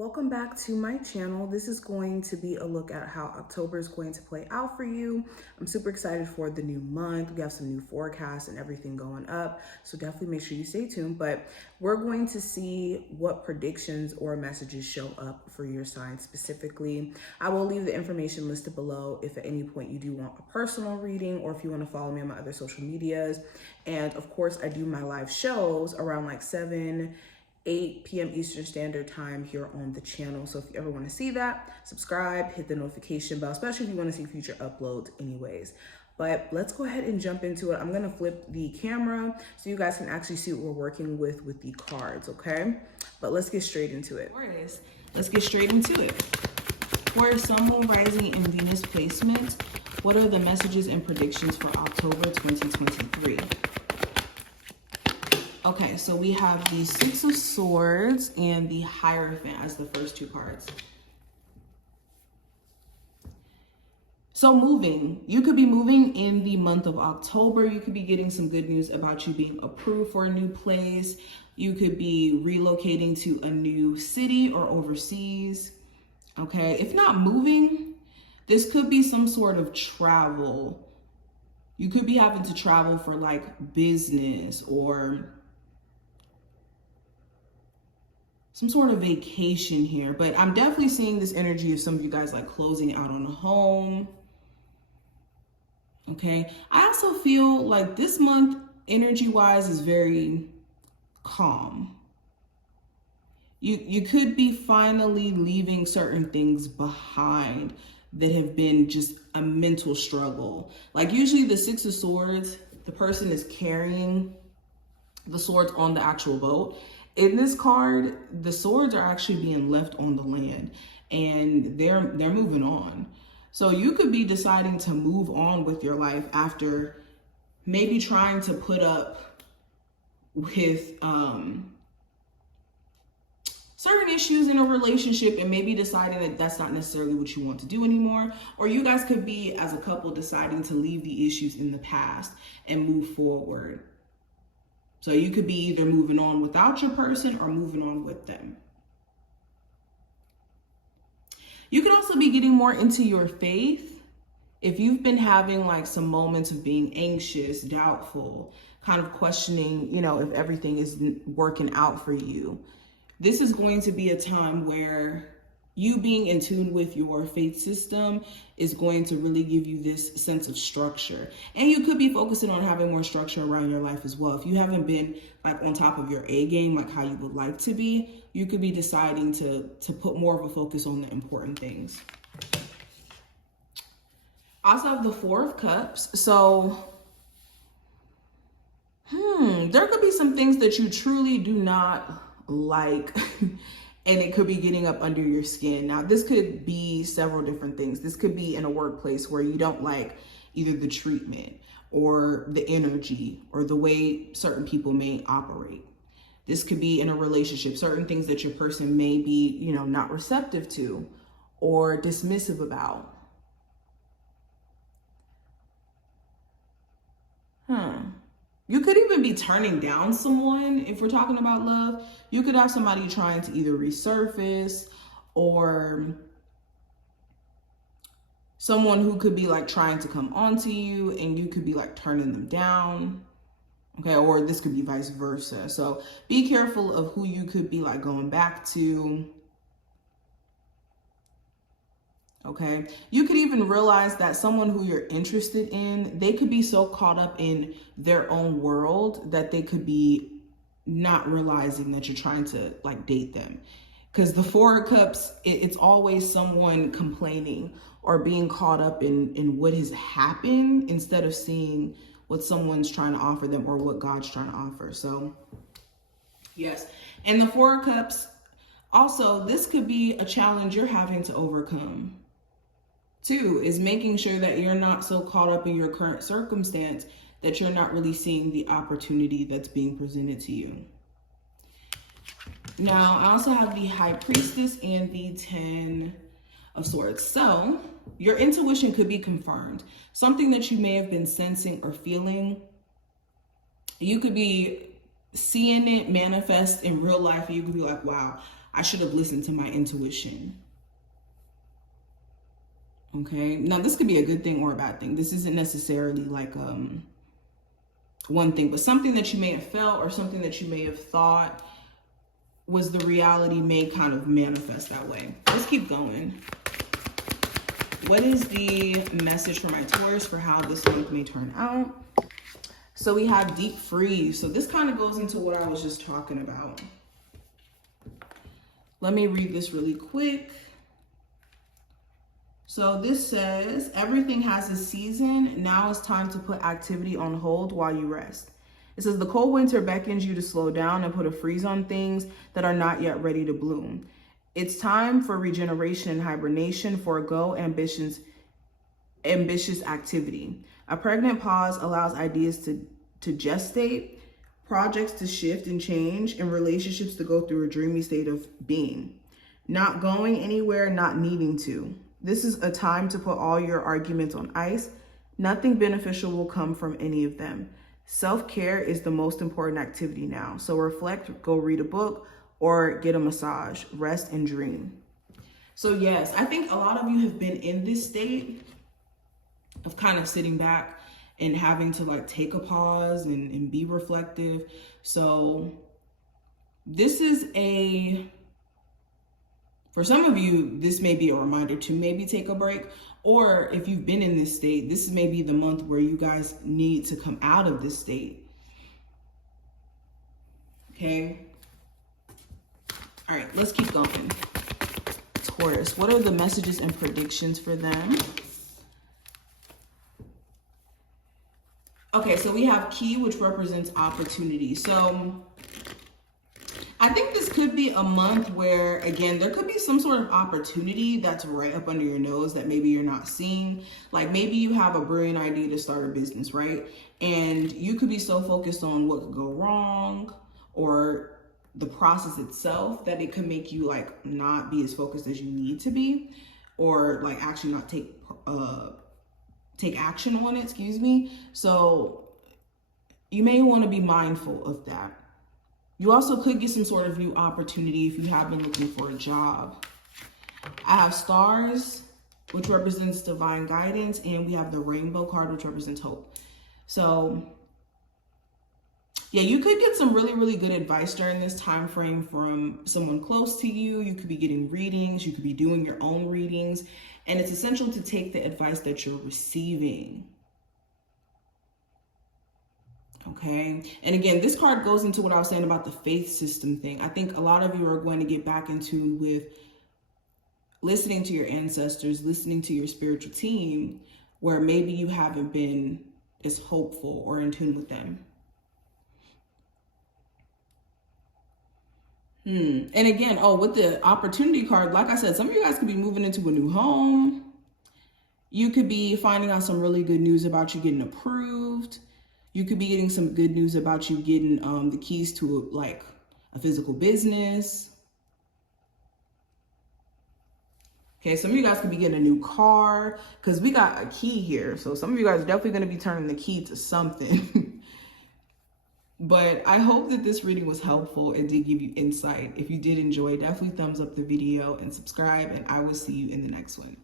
Welcome back to my channel. This is going to be a look at how October is going to play out for you. I'm super excited for the new month. We have some new forecasts and everything going up, so definitely make sure you stay tuned. But we're going to see what predictions or messages show up for your sign specifically. I will leave the information listed below if at any point you do want a personal reading or if you want to follow me on my other social medias. And of course, I do my live shows around like 8 p.m. Eastern Standard Time here on the channel. So if you ever want to see that, subscribe, hit the notification bell, especially if you want to see future uploads anyways. But let's go ahead and jump into it. I'm going to flip the camera so you guys can actually see what we're working with the cards, okay? But let's get straight into it. Let's get straight into it. For Sun, Moon, Rising, and Venus placement, what are the messages and predictions for October 2023? Okay, so we have the Six of Swords and the Hierophant as the first two cards. So moving, you could be moving in the month of October. You could be getting some good news about you being approved for a new place. You could be relocating to a new city or overseas. Okay, if not moving, this could be some sort of travel. You could be having to travel for like business or some sort of vacation here, but I'm definitely seeing this energy of some of you guys like closing out on a home. Okay, I also feel like this month energy wise is very calm. You could be finally leaving certain things behind that have been just a mental struggle. Like usually the Six of Swords, the person is carrying the swords on the actual boat. In this card, the swords are actually being left on the land and they're moving on. So you could be deciding to move on with your life after maybe trying to put up with certain issues in a relationship and maybe deciding that that's not necessarily what you want to do anymore. Or you guys could be, as a couple, deciding to leave the issues in the past and move forward. So you could be either moving on without your person or moving on with them. You could also be getting more into your faith. If you've been having like some moments of being anxious, doubtful, kind of questioning, if everything is working out for you, this is going to be a time where you being in tune with your faith system is going to really give you this sense of structure. And you could be focusing on having more structure around your life as well. If you haven't been like on top of your A game, like how you would like to be, you could be deciding to put more of a focus on the important things. I also have the Four of Cups. So, there could be some things that you truly do not like and it could be getting up under your skin. Now, this could be several different things. This could be in a workplace where you don't like either the treatment or the energy or the way certain people may operate. This could be in a relationship, certain things that your person may be, not receptive to or dismissive about. You could even be turning down someone. If we're talking about love, you could have somebody trying to either resurface or someone who could be like trying to come onto you and you could be like turning them down. Okay, or this could be vice versa. So be careful of who you could be like going back to. Okay, you could even realize that someone who you're interested in, they could be so caught up in their own world that they could be not realizing that you're trying to like date them. Because the Four of Cups, it's always someone complaining or being caught up in what has happened instead of seeing what someone's trying to offer them or what God's trying to offer. So yes, and the Four of Cups, also, this could be a challenge you're having to overcome. Two is making sure that you're not so caught up in your current circumstance that you're not really seeing the opportunity that's being presented to you. Now, I also have the High Priestess and the Ten of Swords. So your intuition could be confirmed. Something that you may have been sensing or feeling, you could be seeing it manifest in real life. And you could be like, wow, I should have listened to my intuition. Okay, now this could be a good thing or a bad thing. This isn't necessarily like one thing, but something that you may have felt or something that you may have thought was the reality may kind of manifest that way. Let's keep going. What is the message for my Taurus for how this month may turn out? So we have deep freeze. So this kind of goes into what I was just talking about. Let me read this really quick. So this says, everything has a season. Now it's time to put activity on hold while you rest. It says the cold winter beckons you to slow down and put a freeze on things that are not yet ready to bloom. It's time for regeneration and hibernation, forego ambitious activity. A pregnant pause allows ideas to gestate, projects to shift and change, and relationships to go through a dreamy state of being. Not going anywhere, not needing to. This is a time to put all your arguments on ice. Nothing beneficial will come from any of them. Self-care is the most important activity now. So reflect, go read a book, or get a massage, rest and dream. So yes, I think a lot of you have been in this state of kind of sitting back and having to like take a pause and be reflective. So this is for some of you, this may be a reminder to maybe take a break, or if you've been in this state, this may be the month where you guys need to come out of this state. Okay. All right, let's keep going. Taurus, what are the messages and predictions for them? Okay, so we have key, which represents opportunity. So I think this could be a month where, again, there could be some sort of opportunity that's right up under your nose that maybe you're not seeing. Like maybe you have a brilliant idea to start a business, right? And you could be so focused on what could go wrong or the process itself that it could make you like not be as focused as you need to be, or like actually not take action on it, excuse me. So you may want to be mindful of that. You also could get some sort of new opportunity if you have been looking for a job. I have stars, which represents divine guidance, and we have the rainbow card, which represents hope. So yeah, you could get some really, really good advice during this time frame from someone close to you. You could be getting readings. You could be doing your own readings. And it's essential to take the advice that you're receiving. Okay. And again, this card goes into what I was saying about the faith system thing. I think a lot of you are going to get back in tune with listening to your ancestors, listening to your spiritual team, where maybe you haven't been as hopeful or in tune with them. And again, with the opportunity card, like I said, some of you guys could be moving into a new home. You could be finding out some really good news about you getting approved. You could be getting some good news about you getting the keys to a physical business. Okay, some of you guys could be getting a new car because we got a key here. So some of you guys are definitely going to be turning the key to something. But I hope that this reading was helpful and did give you insight. If you did enjoy, definitely thumbs up the video and subscribe, and I will see you in the next one.